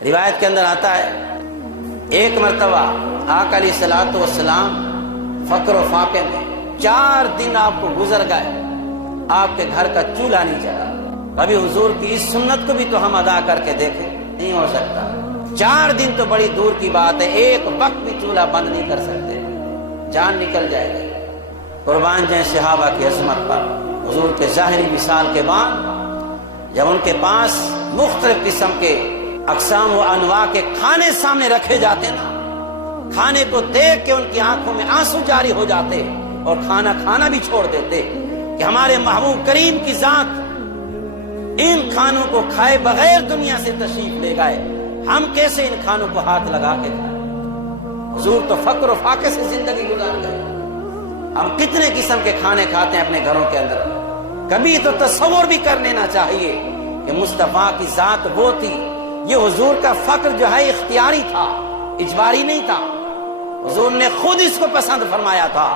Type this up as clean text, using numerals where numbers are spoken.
روایت کے اندر آتا ہے ایک مرتبہ آقا علیہ الصلوۃ والسلام فقر و فاقے میں 4 دن آپ کو گزر گئے، آپ کے گھر کا چولہا نہیں جلا۔ ابھی حضور کی اس سنت کو بھی تو ہم ادا کر کے دیکھیں، نہیں ہو سکتا۔ 4 دن تو بڑی دور کی بات ہے، ایک وقت بھی چولہا بند نہیں کر سکتے، جان نکل جائے گی۔ قربان جائیں صحابہ کی عظمت پر۔ حضور کے ظاہری مثال کے بعد جب ان کے پاس مختلف قسم کے اقسام و انواع کے کھانے سامنے رکھے جاتے نا، کھانے کو دیکھ کے ان کی آنکھوں میں آنسو جاری ہو جاتے اور کھانا بھی چھوڑ دیتے کہ ہمارے محبوب کریم کی ذات ان کھانوں کو کھائے بغیر دنیا سے تشریف لے گئے، ہم کیسے ان کھانوں کو ہاتھ لگا کے کھائیں؟ حضور تو فقر و فاقے سے زندگی گزار گئے، ہم کتنے قسم کے کھانے کھاتے ہیں اپنے گھروں کے اندر۔ کبھی تو تصور بھی کر لینا چاہیے کہ مصطفیٰ کی ذات وہ تھی۔ یہ حضور کا فقر جو ہے اختیاری تھا، اجباری نہیں تھا، حضور نے خود اس کو پسند فرمایا تھا۔